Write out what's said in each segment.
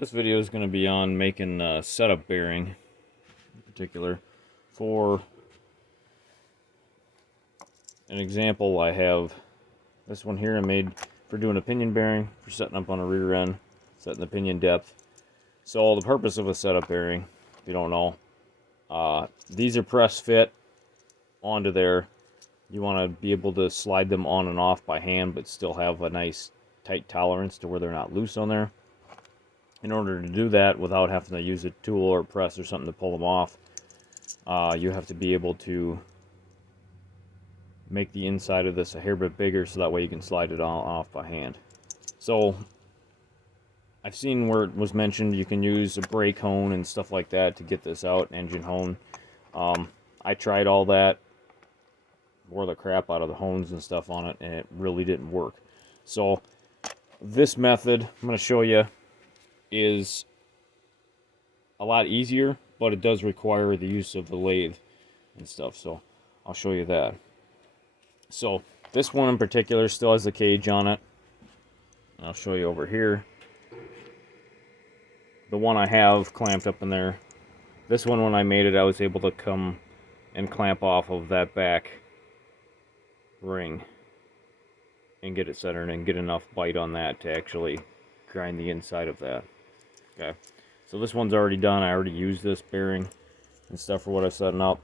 This video is going to be on making a setup bearing, in particular. For an example, I have this one here I made for doing a pinion bearing, for setting up on a rear end, setting the pinion depth. So the purpose of a setup bearing, if you don't know, these are press fit onto there. You want to be able to slide them on and off by hand, but still have a nice tight tolerance to where they're not loose on there. In order to do that without having to use a tool or press or something to pull them off, you have to be able to make the inside of this a hair bit bigger so that way you can slide it all off by hand. So I've seen where it was mentioned you can use a brake hone and stuff like that to get this out, engine hone. I tried all that, wore the crap out of the hones and stuff on it, and it really didn't work. So this method I'm going to show you is a lot easier, but it does require the use of the lathe and stuff, so I'll show you that. So this one in particular still has the cage on it. I'll show you over here. The one I have clamped up in there. This one, when I made it, I was able to come and clamp off of that back ring and get it centered and get enough bite on that to actually grind the inside of that. Okay, so this one's already done. I already used this bearing and stuff for what I'm setting up.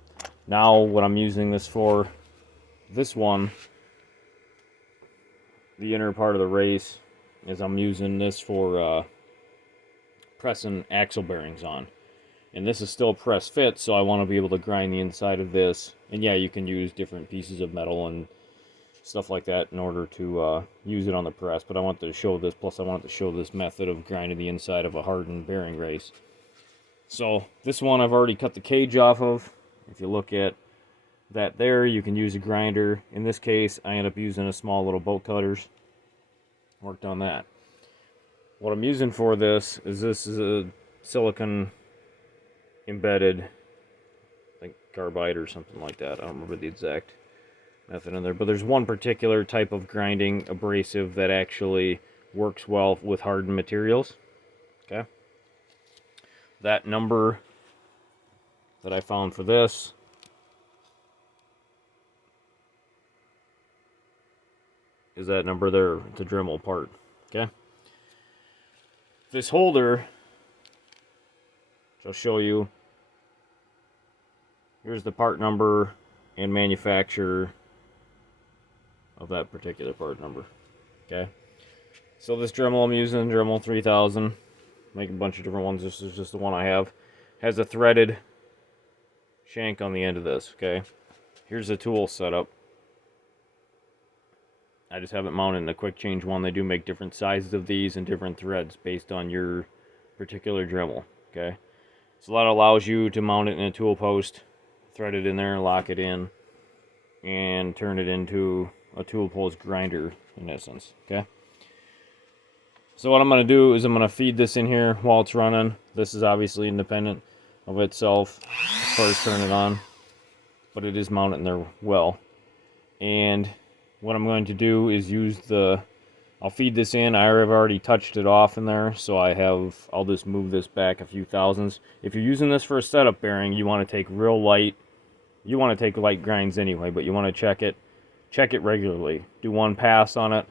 Now what I'm using this for, this one, the inner part of the race, is I'm using this for pressing axle bearings on. And this is still press fit, so I want to be able to grind the inside of this. And yeah, you can use different pieces of metal and stuff like that in order to use it on the press, but I want to show this, plus I want to show this method of grinding the inside of a hardened bearing race. So this one I've already cut the cage off of. If you look at that there, you can use a grinder. In this case, I end up using a small little bolt cutters. Worked on that. What I'm using for this is a silicon embedded, I think carbide or something like that. I don't remember the exact method in there, but there's one particular type of grinding abrasive that actually works well with hardened materials. Okay, that number that I found for this is that number there, the Dremel part. Okay, this holder, which I'll show you, here's the part number and manufacturer of that particular part number. Okay, so this Dremel I'm using, Dremel 3000, make a bunch of different ones. This is just the one I have. Has a threaded shank on the end of this. Okay, here's the tool setup. I just have it mounted in a quick change one. They do make different sizes of these and different threads based on your particular Dremel. Okay, so that allows you to mount it in a tool post, thread it in there, lock it in, and turn it into a tool post grinder in essence. Okay, so what I'm going to do is I'm going to feed this in here while it's running. This is obviously independent of itself as far as turning it on, but it is mounted in there well. And what I'm going to do is I'll feed this in. I've already touched it off in there, so I'll just move this back a few thousandths. If you're using this for a setup bearing, you want to take light grinds anyway, but you want to check it regularly. Do one pass on it,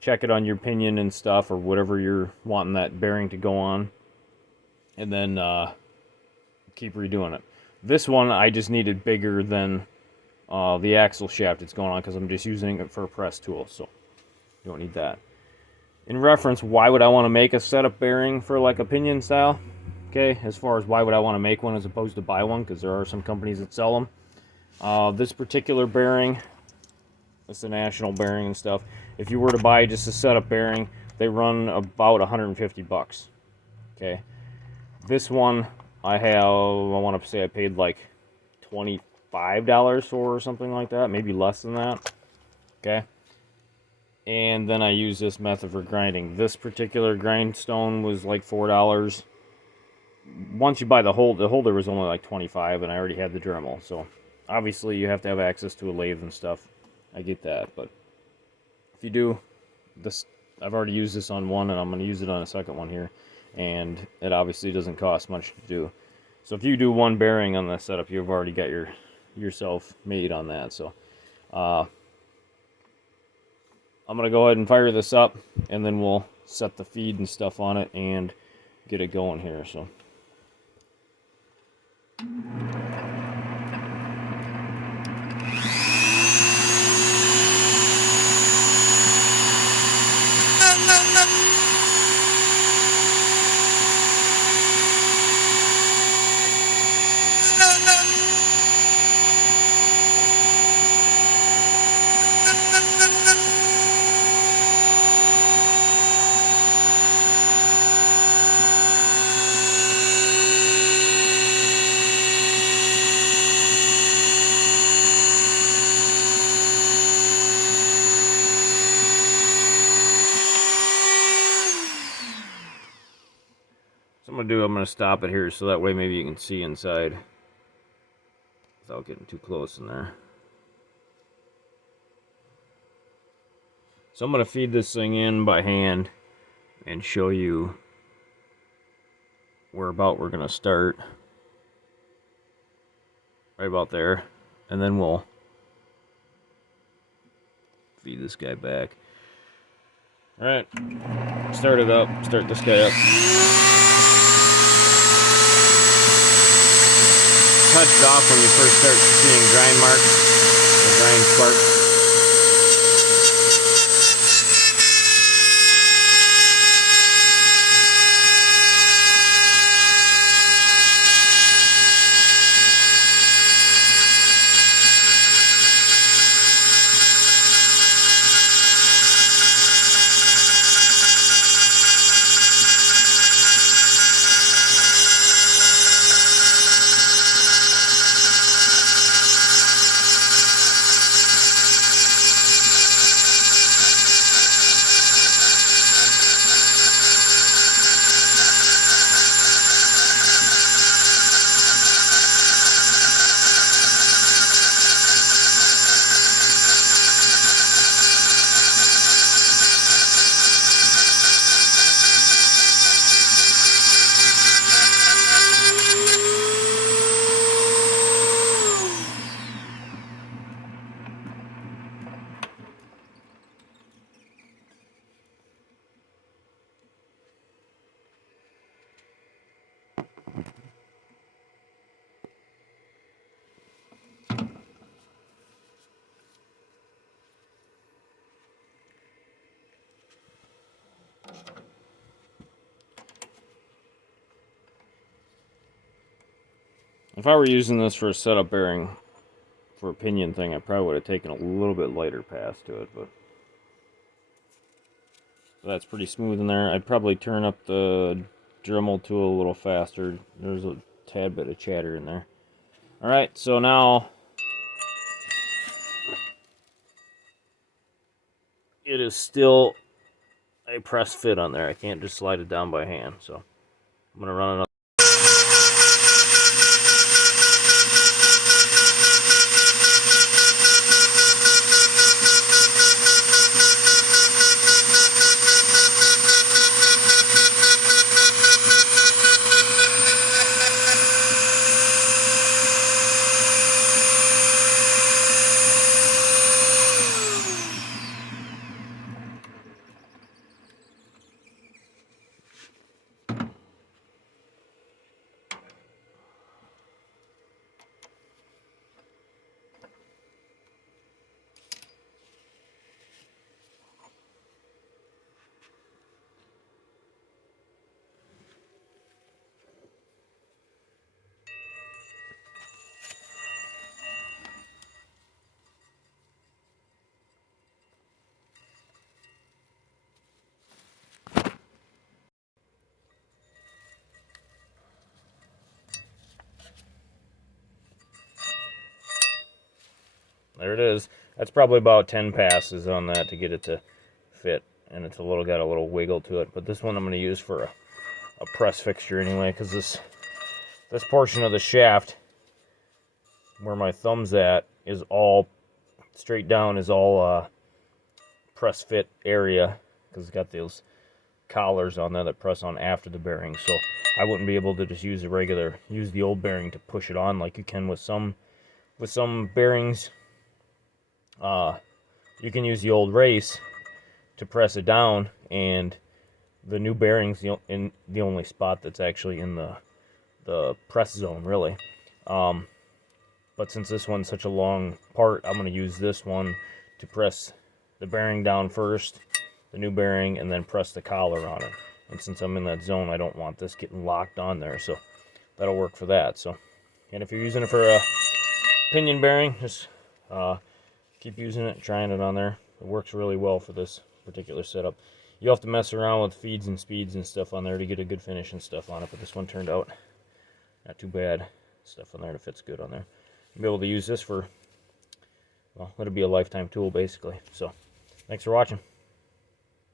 check it on your pinion and stuff, or whatever you're wanting that bearing to go on, and then keep redoing it. This one I just needed bigger than the axle shaft it's going on, because I'm just using it for a press tool, so you don't need that. In reference, why would I want to make a setup bearing for like a pinion style? Okay, as far as why would I want to make one as opposed to buy one, because there are some companies that sell them. This particular bearing, it's a national bearing and stuff. If you were to buy just a setup bearing, they run about 150 bucks. Okay, this one I want to say I paid like $25 for, or something like that, maybe less than that. Okay, and then I use this method for grinding. This particular grindstone was like $4. Once you buy the holder was only like $25, and I already had the Dremel, so obviously you have to have access to a lathe and stuff. I get that, but if you do, this, I've already used this on one, and I'm going to use it on a second one here. and it obviously doesn't cost much to do. So if you do one bearing on this setup, you've already got yourself made on that. So I'm gonna go ahead and fire this up, and then we'll set the feed and stuff on it and get it going here. So. So I'm going to stop it here so that way maybe you can see inside without getting too close in there. So I'm going to feed this thing in by hand and show you where about we're going to start. Right about there. And then we'll feed this guy back. Alright, start it up, start this guy up. Touch it off when you first start seeing grind marks or grind sparks. If I were using this for a setup bearing for a pinion thing, I probably would have taken a little bit lighter pass to it, but that's pretty smooth in there. I'd probably turn up the Dremel tool a little faster. There's a tad bit of chatter in there. Alright, so now it is still a press fit on there. I can't just slide it down by hand, so I'm going to run another. There it is. That's probably about 10 passes on that to get it to fit, and it's got a little wiggle to it. But this one I'm going to use for a press fixture anyway, because this portion of the shaft where my thumb's at is all straight down, is all press fit area, because it's got those collars on there that press on after the bearing. So I wouldn't be able to just use the old bearing to push it on like you can with some bearings. You can use the old race to press it down, and the new bearing's in the only spot that's actually in the press zone, really. But since this one's such a long part, I'm going to use this one to press the bearing down first, the new bearing, and then press the collar on it. And since I'm in that zone, I don't want this getting locked on there, so that'll work for that. So, and if you're using it for a pinion bearing, just keep using it, trying it on there. It works really well for this particular setup. You have to mess around with feeds and speeds and stuff on there to get a good finish and stuff on it, but this one turned out not too bad. Stuff on there that fits good on there. You'll be able to use this for, well, it'll be a lifetime tool basically. So, thanks for watching.